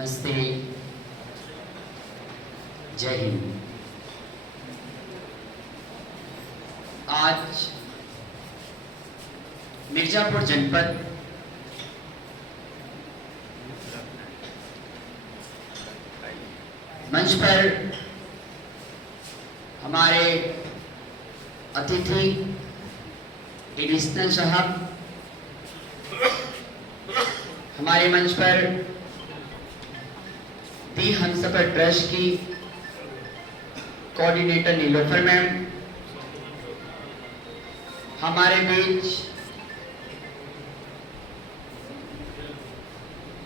नमस्ते, जय हिंद। आज मिर्जापुर जनपद मंच पर हमारे अतिथि एडिशनल साहब, हमारे मंच पर दी हमसफर ट्रस्ट की कोऑर्डिनेटर नीलोफर मैम, हमारे बीच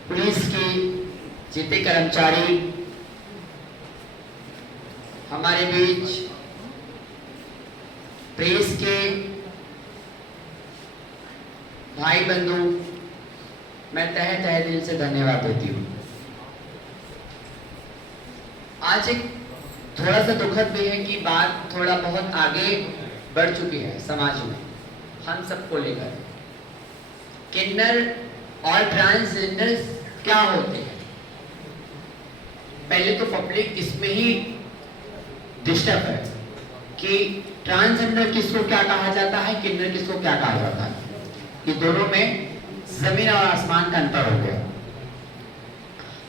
पुलिस के जितने कर्मचारी, हमारे बीच प्रेस के भाई बंधु, मैं तहे दिल से धन्यवाद देती हूँ। आज एक थोड़ा सा दुखद भी है कि बात थोड़ा बहुत आगे बढ़ चुकी है समाज में, हम सबको लेकर। किन्नर और ट्रांसजेंडर क्या होते हैं, पहले तो पब्लिक इसमें ही डिस्टर्ब है कि ट्रांसजेंडर किसको क्या कहा जाता है, किन्नर किसको क्या कहा जाता है। ये दोनों में जमीन और आसमान का अंतर हो गया।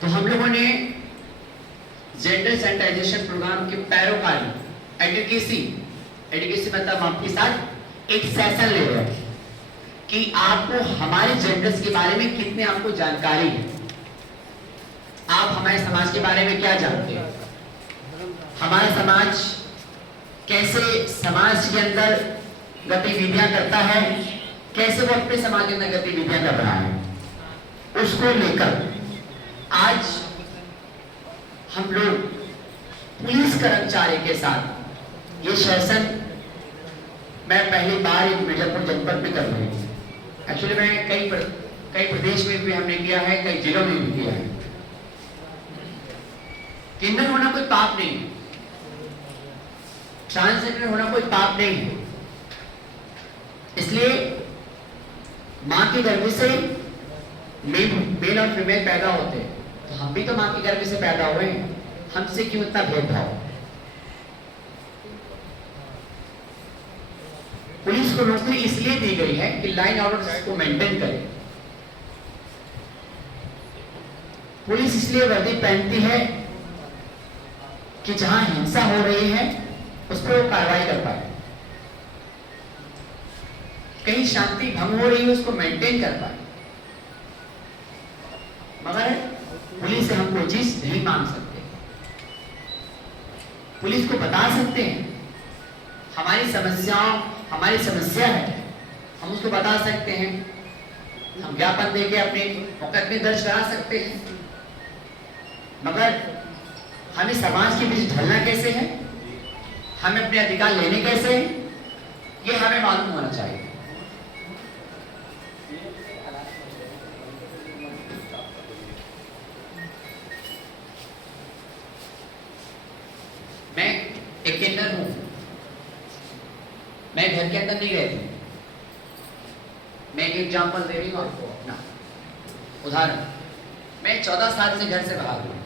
तो हम लोगों ने जेंडर सैनिटाइजेशन प्रोग्राम के पैरोकारी एडुकेसी मतलब आपके साथ एक सेशन ले रहे हैं कि आपको हमारे जेंडर्स के बारे में कितने आपको जानकारी है, आप हमारे समाज के बारे में क्या जानते हैं, हमारा समाज कैसे समाज के अंदर गतिविधियां करता है, कैसे वो अपने समाज के अंदर गतिविधियां कर रहा है, उसको लेकर आज हम लोग पुलिस कर्मचारी के साथ ये सेशन मैं पहली बार मिर्जापुर जनपद में कर रही हूँ। एक्चुअली मैं कई प्रदेश में भी हमने किया है, कई जिलों में भी किया है। किन्नर होना कोई पाप नहीं है, ट्रांसजेंडर होना कोई पाप नहीं है। इसलिए माँ के गर्भ से मेल और फीमेल पैदा होते हैं, तो हम भी तो माँ के गर्भ से पैदा हुए हैं, हमसे क्यों इतना भेदभाव। पुलिस को नौकरी इसलिए दी गई है कि लाइन ऑर्डर को मेंटेन करे। पुलिस इसलिए वर्दी पहनती है कि जहां हिंसा हो रही है उस पर वो कार्रवाई कर पाए, कहीं शांति भंग हो रही है उसको मेंटेन कर पाए। मगर पुलिस से हम कोई चीज नहीं मांग सकते। पुलिस को बता सकते हैं हमारी समस्या है, हम उसको बता सकते हैं, हम ज्ञापन देके अपने मुकदमे दर्ज करा सकते हैं। मगर हमें समाज के बीच ढलना कैसे है, हमें अपने अधिकार लेने कैसे हैं, ये हमें मालूम होना चाहिए। मैं एक किन्नर हूं, मैं घर के अंदर नहीं रहती। मैं एक एग्जाम्पल दे रही हूं आपको अपना उदाहरण। मैं 14 साल से घर से बाहर हूं,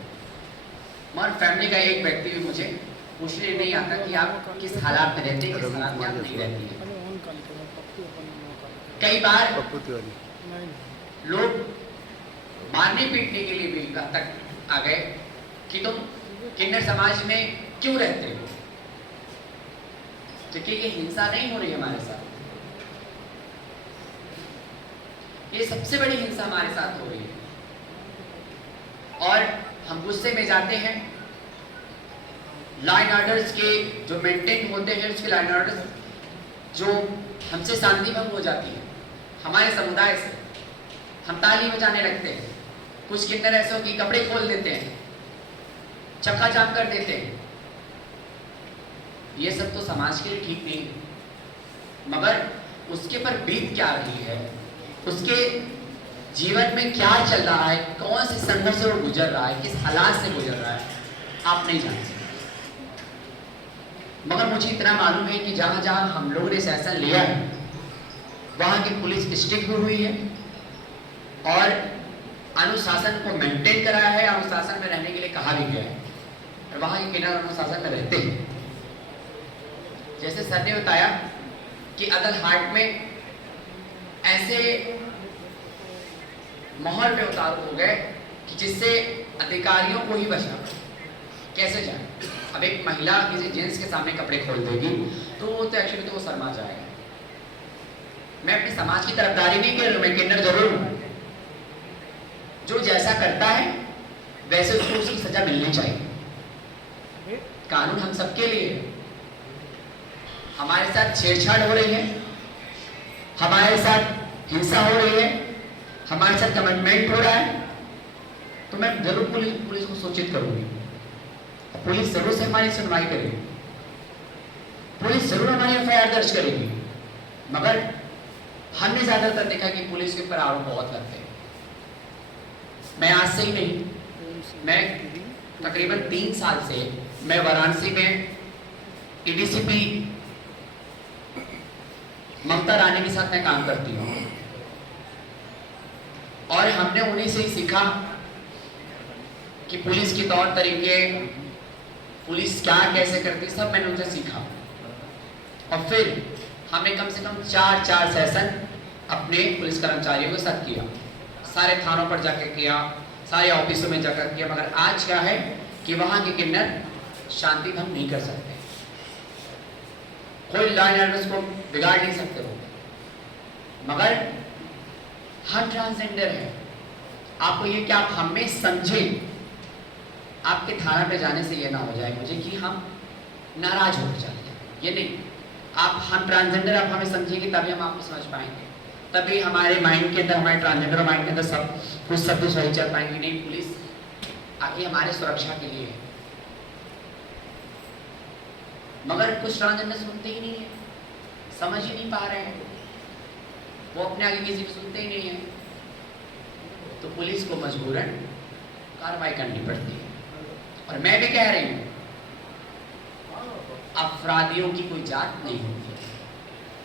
मगर फैमिली का एक व्यक्ति भी मुझे पूछने नहीं आता कि आप किस हालात में रहते हैं, किस हालात में आप नहीं रहती हैं। कई बार लोग मारने पीटने के लिए भी तक आ गए कि तुम किन्नर समाज में क्यों रहते हो, क्योंकि ये हिंसा नहीं हो रही हमारे साथ। ये सबसे बड़ी हिंसा हमारे साथ हो रही है और हम गुस्से में जाते हैं। लाइन ऑर्डर्स के जो मेंटेन होते हैं, उसके लाइन ऑर्डर्स जो हमसे शांति भंग हो जाती है, हमारे समुदाय से हम ताली बजाने लगते हैं। कुछ किन्नर ऐसे हो कि कपड़े खोल देते हैं, चक्का जाम कर देते हैं। ये सब तो समाज के लिए ठीक नहीं है, मगर उसके पर बीत क्या रही है, उसके जीवन में क्या चल रहा है, कौन से संघर्ष से वो गुजर रहा है, किस हालात से गुजर रहा है, आप नहीं जान सकते। मगर मुझे इतना मालूम है कि जहां जहां हम लोगों ने सेशन लिया है वहां की पुलिस स्ट्रिक्ट हुई है और अनुशासन को मेंटेन कराया है, अनुशासन कहा भी गया है और वहाँ के किन्नर अनुशासन में रहते हैं। जैसे सर ने बताया कि अदल हाट में ऐसे माहौल पे उतारू हो गए कि जिससे अधिकारियों को ही बचना पड़ा। कैसे जाए? अब एक महिला किसी जेंट्स के सामने कपड़े खोल देगी तो वो तो एक्चुअली तो वो शर्मा जाएगा। मैं अपने समाज की तरफदारी नहीं कर रहा हूं, मैं किन्नर जरूर हूं। जो जैसा करता है वैसे उसको उसकी सजा मिलनी चाहिए। कानून हम सबके लिए है। हमारे साथ छेड़छाड़ हो रही है, हमारे साथ हिंसा हो रही है, हमारे साथ कमिटमेंट हो रहा है, तो मैं जरूर पुलिस को सूचित करूंगी। पुलिस जरूर से हमारी सुनवाई करेगी, पुलिस जरूर हमारी एफआईआर दर्ज करेगी। मगर हमने ज्यादातर देखा कि पुलिस के ऊपर आरोप बहुत लगते हैं। मैं आज से ही नहीं, मैं तकरीबन 3 साल से मैं वाराणसी में एडीसीपी ममता रानी के साथ मैं काम करती हूँ और हमने उन्हीं से ही सीखा कि पुलिस के तौर तरीके, पुलिस क्या कैसे करती, सब मैंने उनसे सीखा। और फिर हमने कम से कम 4 सेशन अपने पुलिस कर्मचारियों के साथ किया, सारे थानों पर जाकर किया, सारे ऑफिसों में जाकर किया। मगर आज क्या है कि वहां के किन्नर शांति भंग नहीं कर सकते, कोई लॉ एंड ऑर्डर को बिगाड़ नहीं सकते वो। मगर हम ट्रांसजेंडर हैं, आपको ये कि आप हमें समझें, आपके थाना पे जाने से ये ना हो जाए मुझे कि हम नाराज होकर चले जाए। ये नहीं, आप हम ट्रांसजेंडर, आप हमें समझेंगे तभी हम आपको समझ पाएंगे, तभी हमारे माइंड के अंदर, हमारे ट्रांसजेंडर माइंड के अंदर सब कुछ सही चल पाएंगे। नहीं, पुलिस आगे हमारे सुरक्षा के लिए है। मगर कुछ ट्रांसजेंडर सुनते ही नहीं है, समझ ही नहीं पा रहे हैं, वो अपने आगे किसी की सुनते ही नहीं है, तो पुलिस को मजबूरन कार्रवाई करनी पड़ती है। और मैं भी कह रही हूं, अपराधियों की कोई जात नहीं होती,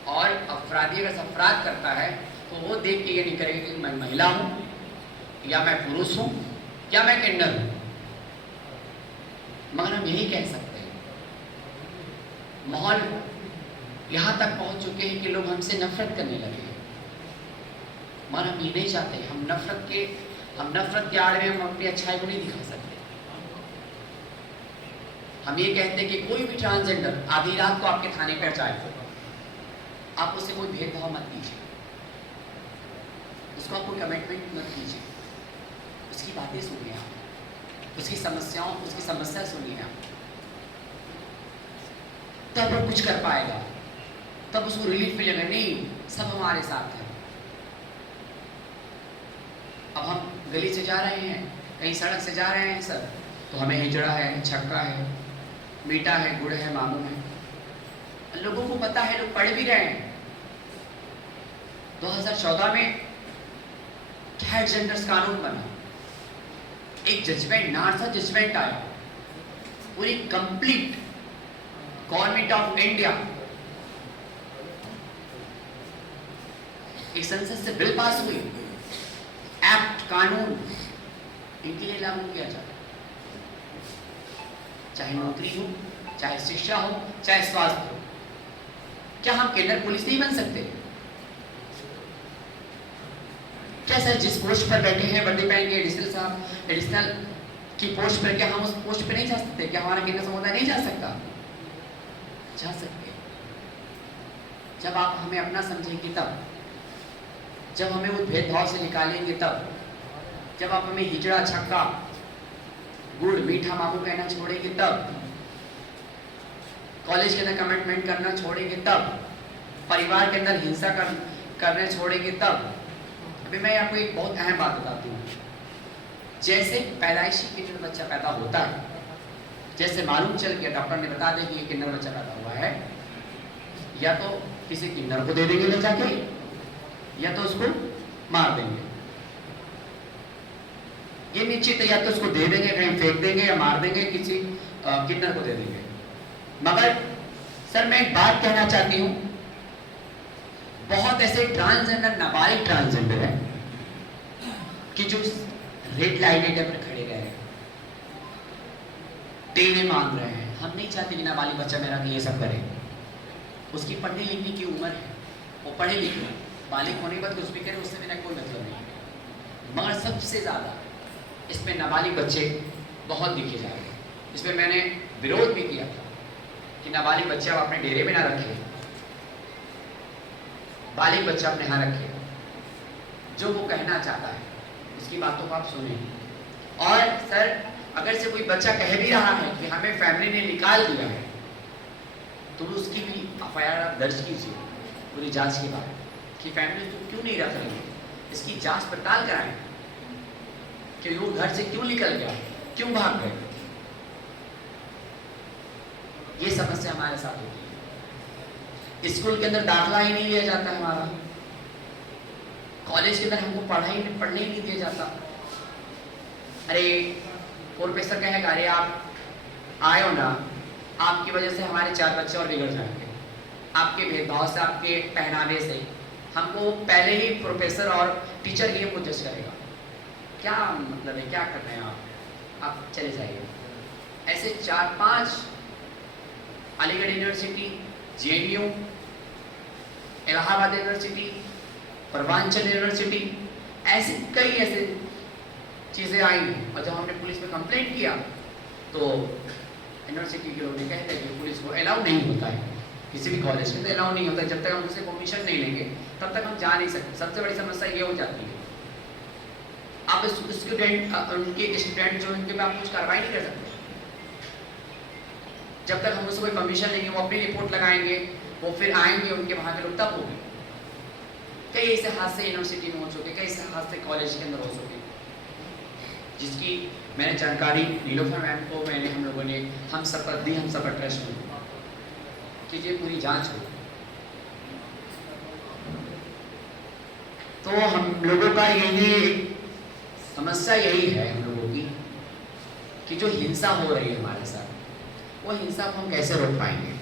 और अपराधी अगर अपराध करता है तो वो देख के ये नहीं करेगा कि मैं महिला हूं या मैं पुरुष हूं या मैं किन्नर हूं। मगर हम यही कह सकते हैं, माहौल यहां तक पहुंच चुके हैं कि लोग हमसे नफरत करने लगे हैं। मगर हम ये नहीं चाहते, हम नफरत के आड़ में हम अपनी अच्छाई को नहीं दिखा सकते। हम ये कहते हैं कि कोई भी ट्रांसजेंडर आधी रात को आपके थाने पर जाए, आप उससे कोई भेदभाव मत कीजिए, उसको आप कोई कमिटमेंट मत कीजिए, उसकी बातें सुनिए आप, उसकी समस्या सुनिए आप, तब वो कुछ कर पाएगा, तब उसको रिलीफ मिलेगा। नहीं, सब हमारे साथ है। अब हम गली से जा रहे हैं, कहीं सड़क से जा रहे हैं सर, तो हमें हिजड़ा है, छक्का है, मीठा है, गुड़ है, मामू है, लोगों को पता है, लोग पढ़ भी रहे हैं। 2014 में थर्ड जेंडर्स कानून बना, एक जजमेंट, नारसा जजमेंट आया, पूरी कंप्लीट गवर्नमेंट ऑफ इंडिया, एक संसद से बिल पास हुई, एक्ट, कानून इनके लिए लागू किया जाए, चाहे नौकरी हो, चाहे शिक्षा हो, चाहे स्वास्थ्य हो। क्या हम किन्नर पुलिस नहीं बन सकते? क्या सर जिस पोस्ट पर बैठे हैं वर्दी पहन के एडिशनल की पोस्ट पर, क्या हम उस पोस्ट पर नहीं जा सकते? क्या हमारा किन्नर समुदाय नहीं जा सकता? जा सकते। जब आप हमें अपना समझेंगे तब, जब हमें उस भेदभाव से निकालेंगे तब, जब आप हमें हिजड़ा, छक्का, गुड़, मीठा, मामू कहना छोड़ेंगे तब, कॉलेज के अंदर कमिटमेंट करना छोड़ेंगे तब, परिवार के अंदर हिंसा करने छोड़ेंगे तब। अभी मैं आपको एक बहुत अहम बात बताती हूँ। जैसे पैदाइशी किन्नर बच्चा पैदा होता है, जैसे मालूम चल गया, डॉक्टर ने बता दें कि ये किन्नर बच्चा पैदा हुआ है, या तो किसी किन्नर को दे देंगे ले जाके, या तो उसको मार देंगे। ये निश्चित है, या तो उसको दे देंगे, कहीं फेंक देंगे, या मार देंगे, किसी किन्नर को दे देंगे। मगर सर मैं एक बात कहना चाहती हूँ, बहुत ऐसे ट्रांसजेंडर, नाबालिग ट्रांसजेंडर है कि जो रेड लाइट एरिया पर खड़े रहे, टेढ़े मान रहे हैं। हम नहीं चाहते कि नाबालिग बच्चा मेरा ये सब करे। उसकी पढ़ने लिखने की उम्र है, वो पढ़े लिखे, बालिग होने के बाद कुछ भी करे उससे मेरा कोई मतलब नहीं। मगर सबसे ज़्यादा इसमें नाबालिग बच्चे बहुत दिखे जा रहे हैं। इसमें मैंने विरोध भी किया था कि नाबालिग बच्चे आप अपने डेरे में ना रखें, बालिग बच्चा अपने यहाँ रखे, जो वो कहना चाहता है उसकी बातों को आप सुने। और सर अगर से कोई बच्चा कह भी रहा है कि हमें फैमिली ने निकाल दिया है, तो उसकी भी एफआईआर आप दर्ज कीजिए पूरी जांच के बाद कि फैमिली तो क्यों नहीं रख रही है, इसकी जांच पड़ताल कराएं कि वो घर से क्यों निकल गया, क्यों भाग गए। ये समस्या हमारे साथ होती है। स्कूल के अंदर दाखिला ही नहीं लिया जाता है हमारा, कॉलेज के अंदर हमको पढ़ने ही नहीं दिया जाता। अरे प्रोफेसर कहेगा अरे आप आए हो ना, आपकी वजह से हमारे 4 बच्चे और बिगड़ जाएंगे, आपके भेदभाव से, आपके पहनावे से हमको पहले ही प्रोफेसर और टीचर ही हमको जज करेगा। क्या मतलब है, क्या कर रहे हैं आप चले जाइए। ऐसे 4-5 Aligarh university, JNU, Allahabad university, Purvanchal university, ऐसे कई ऐसे चीज़ें आई। और जब हमने पुलिस में कंप्लेंट किया तो यूनिवर्सिटी के लोगों ने कहते हैं कि पुलिस को अलाउ नहीं होता है, किसी भी कॉलेज में अलाउ नहीं होता है, जब तक हम उससे परमिशन नहीं लेंगे तब तक हम जा नहीं सकते। सबसे बड़ी समस्या ये हो जाती है, आप स्टूडेंट, उनके स्टूडेंट जो उनके पे आप कुछ कार्रवाई नहीं कर सकते जब तक हम उससे कोई परमिशन लेंगे। वो अपनी रिपोर्ट लगाएंगे, वो फिर आएंगे, उनके वहाँ के लोग तब होंगे। कई ऐसे हादसे यूनिवर्सिटी में हो चुके, कई ऐसे हादसे कॉलेज के अंदर हो चुके, जिसकी मैंने जानकारी नीलोफर मैम को हम लोगों ने हम शपथ दी, हम शपथ ट्रस्ट में कि ये पूरी जांच हो। तो हम लोगों का यही समस्या यही है हम लोगों की कि जो हिंसा हो रही है हमारे साथ, वो हिंसा को हम कैसे रोक पाएंगे।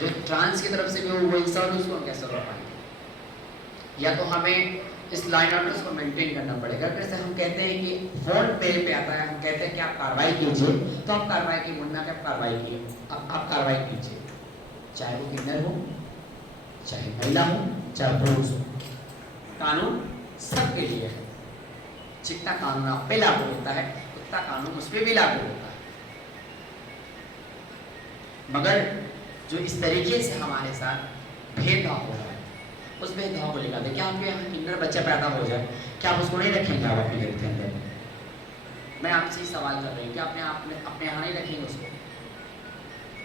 जो ट्रांस की तरफ से भी वो हिंसा हो, उसको हम कैसे रोक पाएंगे। या तो हमें इस लाइन ऑर्डर्स को मेंटेन करना पड़ेगा। जैसे हम कहते हैं कि फोन पे आता है, हम कहते हैं कि आप कार्रवाई कीजिए, तो आप कार्रवाई की मुन्ना के आप कार्रवाई किए, आप कार्रवाई कीजिए, चाहे वो किन्नर हो, चाहे महिला हो, चाहे पुरुष हो। कानून सबके लिए है। जितना कानून आप पे लागू होता है उतना कानून उस पर भी लागू होता है। मगर जो इस तरीके से हमारे साथ भेदभाव हो रहा है, उस भेदभाव को लेकर क्या आपके यहाँ किन्नर बच्चा पैदा हो जाए, क्या आप उसको नहीं रखेंगे आप अपने घर के अंदर? मैं आपसे ही सवाल कर रही हूँ कि अपने यहाँ नहीं रखेंगे उसको?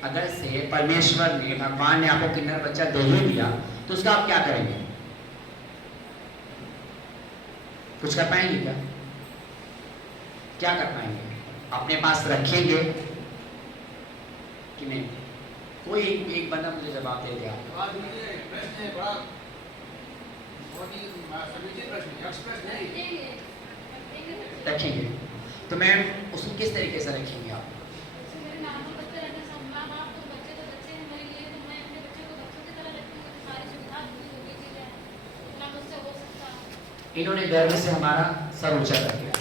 अगर से परमेश्वर ने, भगवान ने आपको किन्नर बच्चा दे ही दिया तो उसका आप क्या करेंगे? कुछ कर पाएंगे क्या? क्या कर पाएंगे? अपने पास रखेंगे कि नहीं? कोई एक बंदा मुझे जवाब दे दिया। रखेंगे तो मैम उसको किस तरीके से रखेंगे आप? इन्होंने गर्व से हमारा सर ऊंचा कर दिया।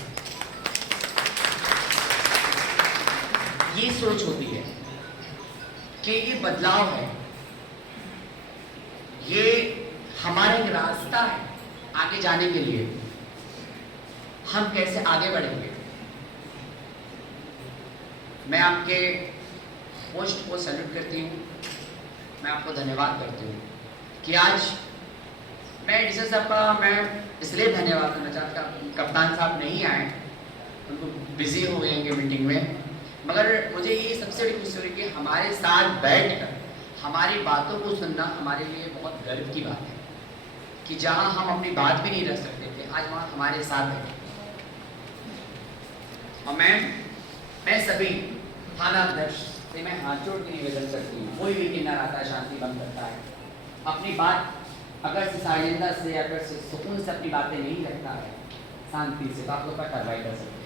ये सोच होती है कि ये बदलाव है, ये हमारा एक रास्ता है आगे जाने के लिए। हम कैसे आगे बढ़ेंगे? मैं आपके पोस्ट को सैल्यूट करती हूँ, मैं आपको धन्यवाद करती हूँ कि आज मैं डीसी साहब का मैं इसलिए धन्यवाद करना चाहता हूँ। कप्तान साहब नहीं आए, उनको बिजी हो गए मीटिंग में, मगर मुझे ये सबसे बड़ी खुशी हुई कि हमारे साथ बैठकर हमारी बातों को सुनना हमारे लिए बहुत गर्व की बात है कि जहां हम अपनी बात भी नहीं रख सकते थे, आज वहां हमारे साथ बैठे। और मैं सभी थाना अध्यक्ष से मैं हाथ जोड़ के निवेदन करती हूँ, कोई भी किन्नर आता है, शांति भंग करता है, अपनी बात अगर से साइलेंदा से, अगर से सुकून से अपनी बातें नहीं रखता है शांति से, तो आप लोग पर कार्रवाई कर सकते हैं।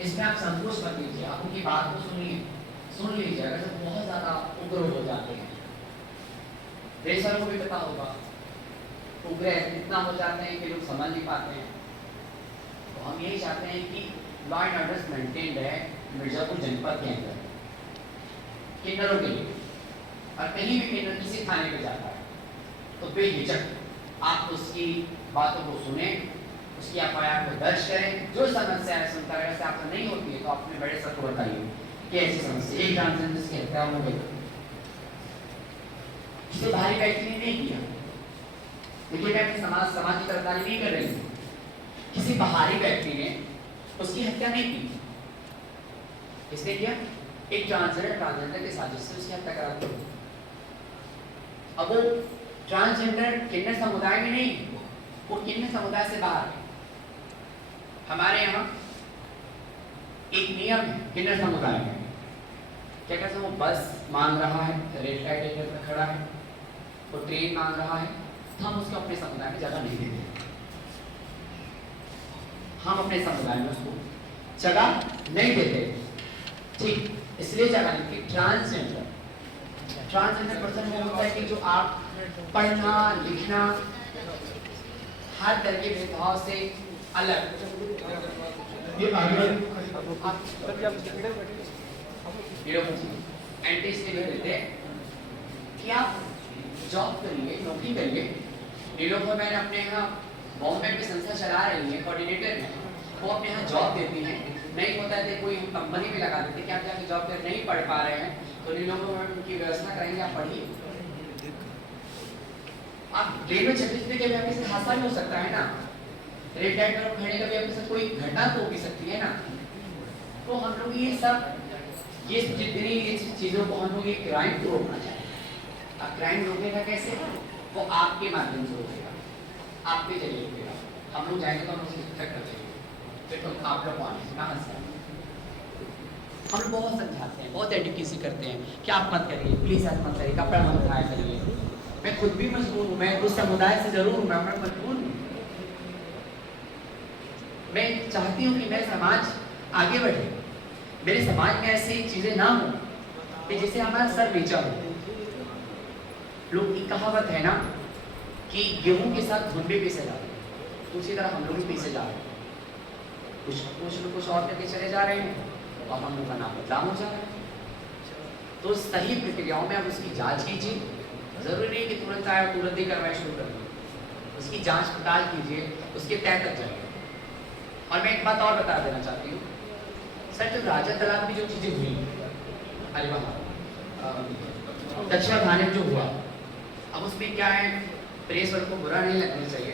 इसमें आप संकोच मत कीजिए, आप उनकी बात को सुन लीजिए। अगर बहुत ज्यादा उग्र हो जाते हैं, प्रेशर को भी पता होगा, उग्र इतना हो जाते हैं कि लोग समझ नहीं पाते हैं। तो हम यही चाहते हैं कि लॉ एंड ऑर्डर मेंटेन्ड है मिर्जापुर जनपद के अंदर किन्नरों के लिए, और कहीं भी किन्नर किसी थाने पे जाता है तो बेहिचक आप उसकी बातों को सुने, उसकी एफआईआर को दर्ज करें, जो समस्या है सुनता रहे, से आपसे नहीं होती है तो अपने बड़े सर को बताइए कि ऐसी समस्या, एक ट्रांसजेंडर की हत्या हो गई, किसी बाहरी व्यक्ति ने नहीं किया, देखिए मैं अपने समाज की तरफदारी नहीं कर रही हूँ, किसी बाहरी व्यक्ति ने उसकी हत्या नहीं की, किसने किया? एक ट्रांसजेंडर के साजिश से उसकी हत्या करा दी। अब वो ट्रांसजेंडर किन्नर समुदाय में नहीं, वो किन्नर समुदाय से बाहर है। हमारे यहाँ एक नियम है किन्नर समुदाय में, क्या कहते हैं, वो बस मांग रहा है, रेड लाइट एरिया पर खड़ा है, वो ट्रेन मांग रहा है, तो हम उसको अपने समुदाय में जगह नहीं देते, हम अपने समुदाय में उसको जगह नहीं देते, ठीक, इसलिए जगह नहीं कि ट्रांसजेंडर पर्सन वो होता है कि जो आप पढ़ना लिखना हर तरह के भेदभाव से अलग, ये एंटी इसलिए देते हैं कि आप जॉब करिए, नौकरी करिए। ये लोग को मैंने अपने यहाँ बॉम्बे की संस्था चला रही है, कोऑर्डिनेटर है, वो अपने यहाँ जॉब देती हैं, नहीं होता है कोई हम कंपनी में लगा देते कि आप जाके जॉब कर नहीं पढ़ पा रहे हैं तो इन लोगों को उनकी व्यवस्था करेंगे, आप पढ़िए। आप ट्रेन में चलते के भी आपके साथ हादसा भी हो सकता है ना, रेड लाइट पर खड़े का भी आपके साथ कोई घटना तो हो भी सकती है ना, तो हम लोग ये सब ये जितनी चीज़ों को हम लोग ये क्राइम को रोकना चाहिए। अब क्राइम रोकेगा कैसे? वो आपके माध्यम से रोकेगा, आपके जरिए रोकेगा। हम लोग जाएंगे तो हम उसे इफेक्ट कर देंगे, फिर तो आप लोग कहाँ से हम लोग बहुत समझाते हैं, बहुत एडुकेसी करते हैं कि आप मत करिए, प्लीज़ ऐसा मत करिए, कपड़ा मत उठाया करिए। मैं खुद भी मजबूर हूँ, मैं उस समुदाय से जरूर हूँ, मैं मजबूर हूँ। मैं चाहती हूँ कि मेरा समाज आगे बढ़े, मेरे समाज में ऐसी चीज़ें ना हो कि जिससे हमारा सर नीचा हो। लोग की कहावत है ना कि गेहूं के साथ धुंबे पीसे जाते हैं, उसी तरह हम लोग भी पीसे जा रहे हैं, कुछ और करके चले जा रहे हैं और हम लोग का नाम बदनाम हो जा रहा है। तो सही प्रक्रियाओं में आप उसकी जांच कीजिए, जरूरी नहीं कि तुरंत आए तुरंत ही कार्रवाई शुरू कर दीजिए, उसकी जांच पड़ताल कीजिए, उसके तय तक जाइए। और मैं एक बात और बता देना चाहती हूँ सर, जो राजा तालाब की जो चीज़ें हुई, अरे वहाँ दक्षिण थाने में जो हुआ, अब उसमें क्या है, प्रेस वालों को बुरा नहीं लगना चाहिए,